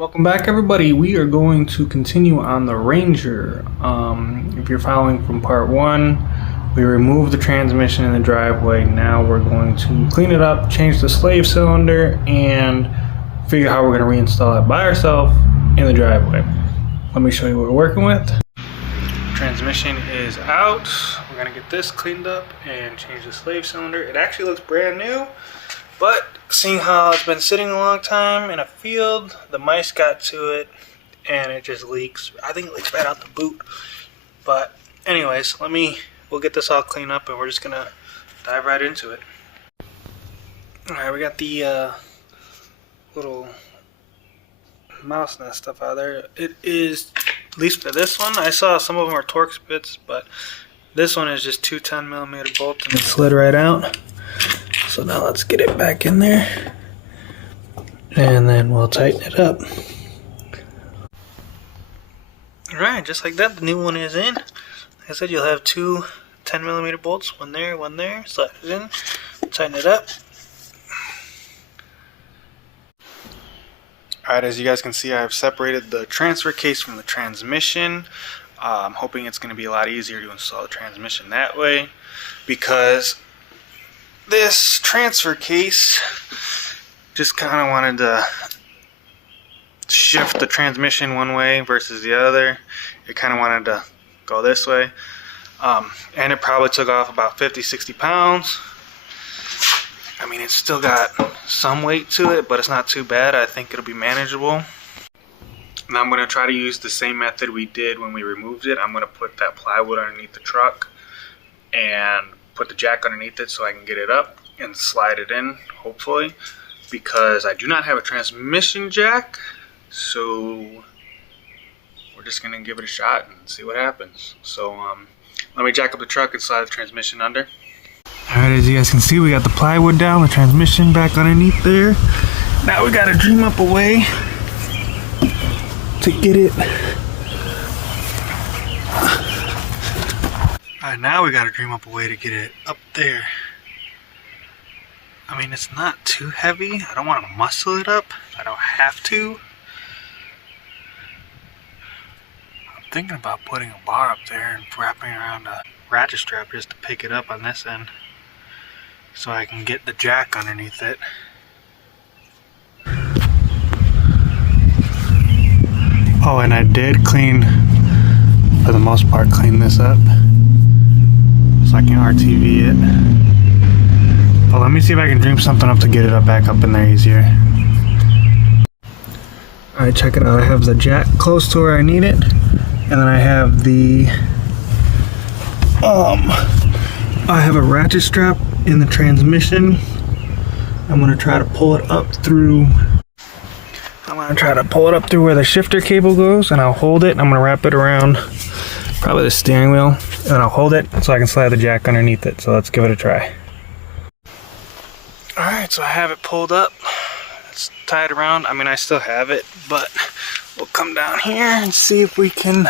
Welcome back, everybody. We are going to continue on the Ranger. If you're following from part one, we removed the transmission in the driveway. Now we're going to clean it up, change the slave cylinder, and figure out how we're going to reinstall it by ourselves in the driveway. Let me show you what we're working with. Transmission is out. We're going to get this cleaned up and change the slave cylinder. It actually looks brand new. But seeing how it's been sitting a long time in a field, the mice got to it and it just leaks. I think it leaks right out the boot. But anyways, we'll get this all cleaned up and we're just gonna dive right into it. Alright, we got the little mouse nest stuff out of there. It is, at least for this one, I saw some of them are Torx bits, but this one is just two 10mm bolts and it slid right out. So now let's get it back in there and then we'll tighten it up. Alright, just like that, the new one is in. Like I said, you'll have two 10mm bolts, one there, slide it in, tighten it up. Alright, as you guys can see, I've separated the transfer case from the transmission. I'm hoping it's going to be a lot easier to install the transmission that way, because this transfer case just kind of wanted to shift the transmission one way versus the other. It kind of wanted to go this way. And it probably took off about 50-60 pounds. I mean, it's still got some weight to it, but it's not too bad. I think it'll be manageable. And I'm going to try to use the same method we did when we removed it. I'm going to put that plywood underneath the truck and put the jack underneath it so I can get it up and slide it in, hopefully, because I do not have a transmission jack, so we're just gonna give it a shot and see what happens. So let me jack up the truck and slide the transmission under. Alright, as you guys can see, we got the plywood down, the transmission back underneath there. Now we gotta dream up a way to get it. Alright, now we gotta dream up a way to get it up there. I mean, it's not too heavy. I don't want to muscle it up. I don't have to. I'm thinking about putting a bar up there and wrapping around a ratchet strap just to pick it up on this end, so I can get the jack underneath it. Oh, and I did clean, for the most part, clean this up so I can RTV it. But let me see if I can dream something up to get it back up in there easier. Alright, check it out. I have the jack close to where I need it. And then I have I have a ratchet strap in the transmission. I'm going to try to pull it up through where the shifter cable goes, and I'll hold it. I'm going to wrap it around probably the steering wheel, and I'll hold it so I can slide the jack underneath it. So let's give it a try. Alright, so I have it pulled up. It's tied around. I mean, I still have it, but we'll come down here and see if we can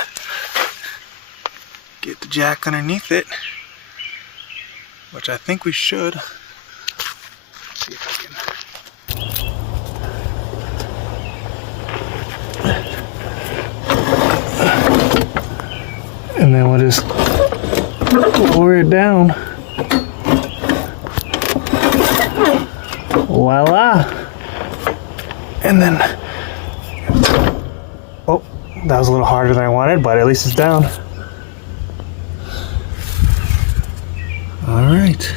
get the jack underneath it, which I think we should. Let's see if I can. And then we'll just lower it down. Voila! And then, oh, that was a little harder than I wanted, but at least it's down. Alright.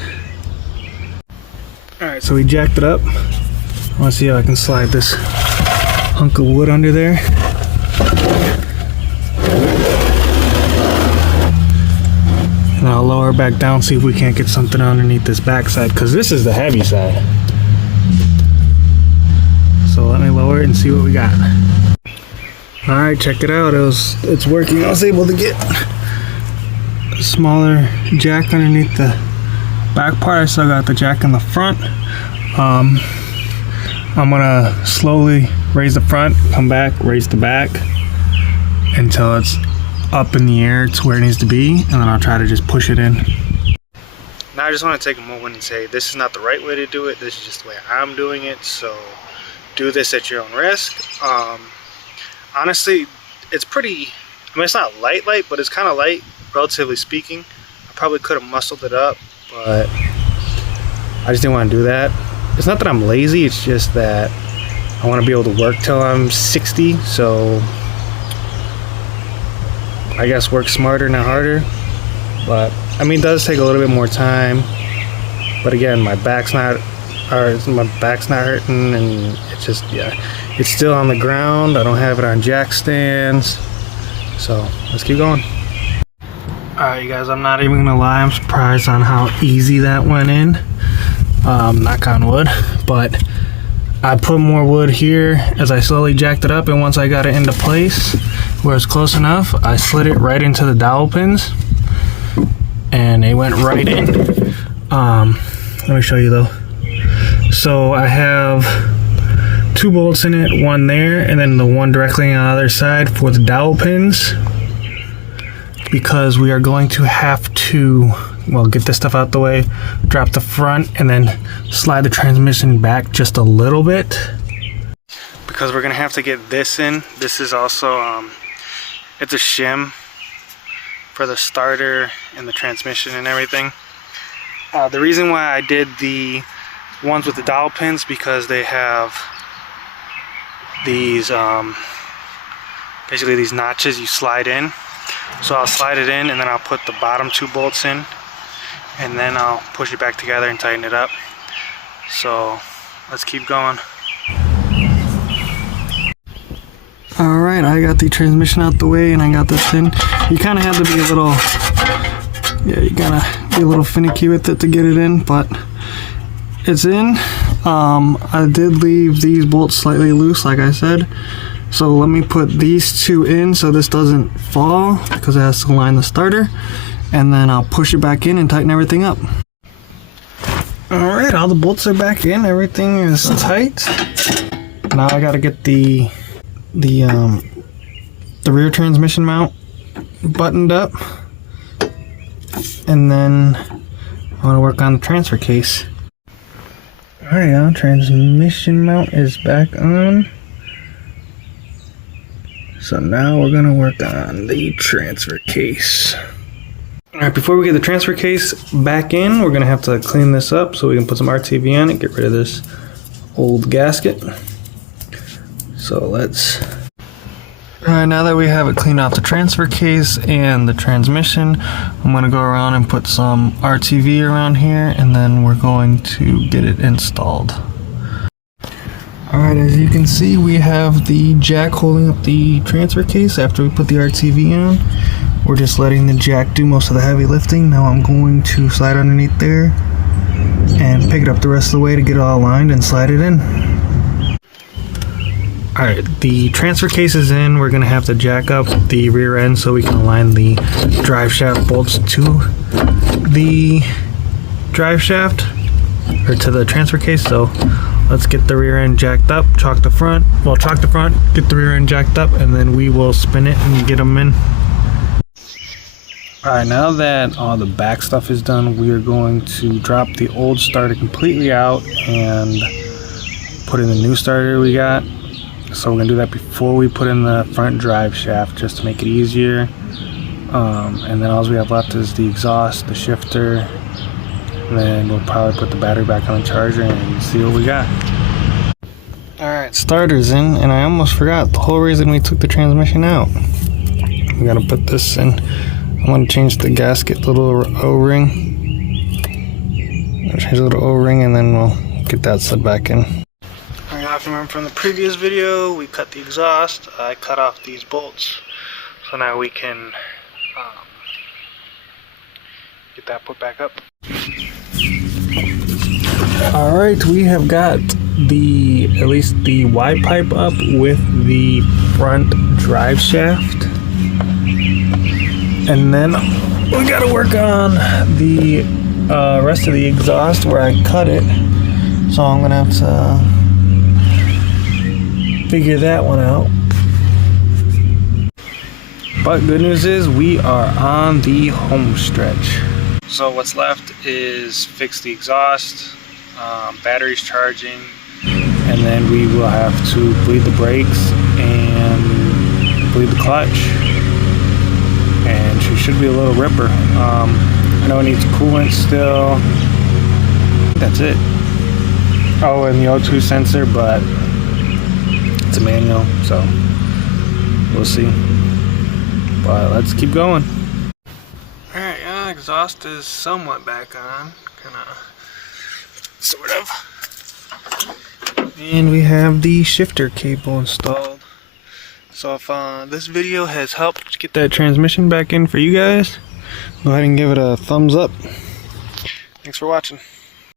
Alright, so we jacked it up. I want to see how I can slide this hunk of wood under there. And I'll lower it back down, see if we can't get something underneath this backside, because this is the heavy side. So let me lower it and see what we got. Alright, check it out. It's working. I was able to get a smaller jack underneath the back part. I still got the jack in the front. I'm gonna slowly raise the front, come back, raise the back until it's up in the air to where it needs to be, and then I'll try to just push it in. Now I just want to take a moment and say this is not the right way to do it. This is just the way I'm doing it, so do this at your own risk. honestly, it's pretty, I mean, it's not light, but it's kind of light, relatively speaking. I probably could have muscled it up, but I just didn't want to do that. It's not that I'm lazy, it's just that I want to be able to work till I'm 60, so I guess work smarter, not harder. But I mean, it does take a little bit more time. But again, my back's not hurting, and it's just, yeah, it's still on the ground. I don't have it on jack stands, so let's keep going. Alright, you guys, I'm not even gonna lie, I'm surprised on how easy that went in. Knock on wood, but I put more wood here as I slowly jacked it up, and once I got it into place where it's close enough, I slid it right into the dowel pins and they went right in. Let me show you though. So I have 2 bolts in it, one there and then the one directly on the other side for the dowel pins, because we are going to have to, well, get this stuff out the way, drop the front, and then slide the transmission back just a little bit, because we're gonna have to get this in. This is also it's a shim for the starter and the transmission and everything. The reason why I did the ones with the dowel pins, because they have these basically these notches you slide in. So I'll slide it in and then I'll put the bottom 2 bolts in, and then I'll push it back together and tighten it up. So let's keep going. Alright, I got the transmission out the way and I got this in. You kind of have to be a little, yeah, you gotta be a little finicky with it to get it in, but it's in. I did leave these bolts slightly loose, like I said. So let me put these 2 in so this doesn't fall, because it has to line the starter, and then I'll push it back in and tighten everything up. Alright, all the bolts are back in, everything is tight. Now I gotta get the rear transmission mount buttoned up, and then I want to work on the transfer case. Alright, now transmission mount is back on. So now we're gonna work on the transfer case. Alright, before we get the transfer case back in, we're gonna have to clean this up so we can put some RTV on it, get rid of this old gasket. So let's... Alright, now that we have it cleaned off the transfer case and the transmission, I'm gonna go around and put some RTV around here, and then we're going to get it installed. Alright, as you can see, we have the jack holding up the transfer case after we put the RTV on. We're just letting the jack do most of the heavy lifting. Now I'm going to slide underneath there and pick it up the rest of the way to get it all aligned and slide it in. Alright, the transfer case is in. We're going to have to jack up the rear end so we can align the drive shaft bolts to the drive shaft, or to the transfer case. So let's get the rear end jacked up, chalk the front, get the rear end jacked up, and then we will spin it and get them in. Alright, now that all the back stuff is done, we are going to drop the old starter completely out and put in the new starter we got. So we're going to do that before we put in the front drive shaft, just to make it easier. And then all we have left is the exhaust, the shifter, and then we'll probably put the battery back on the charger and see what we got. Alright, starter's in, and I almost forgot the whole reason we took the transmission out. We got to put this in. I'm going to change the gasket, little O-ring. I'll change the little O-ring, and then we'll get that slid back in. If you remember from the previous video, we cut the exhaust. I cut off these bolts, so now we can get that put back up. Alright, we have got at least the Y pipe up with the front drive shaft, and then we got to work on the rest of the exhaust where I cut it, so I'm gonna have to figure that one out. But good news is we are on the home stretch. So what's left is fix the exhaust, batteries charging, and then we will have to bleed the brakes and bleed the clutch, and she should be a little ripper. I know it needs coolant still. That's it. Oh, and the O2 sensor, but it's a manual, so we'll see. But let's keep going. Alright, yeah, exhaust is somewhat back on. Sort of. And we have the shifter cable installed. So if this video has helped get that transmission back in for you guys, go ahead and give it a thumbs up. Thanks for watching.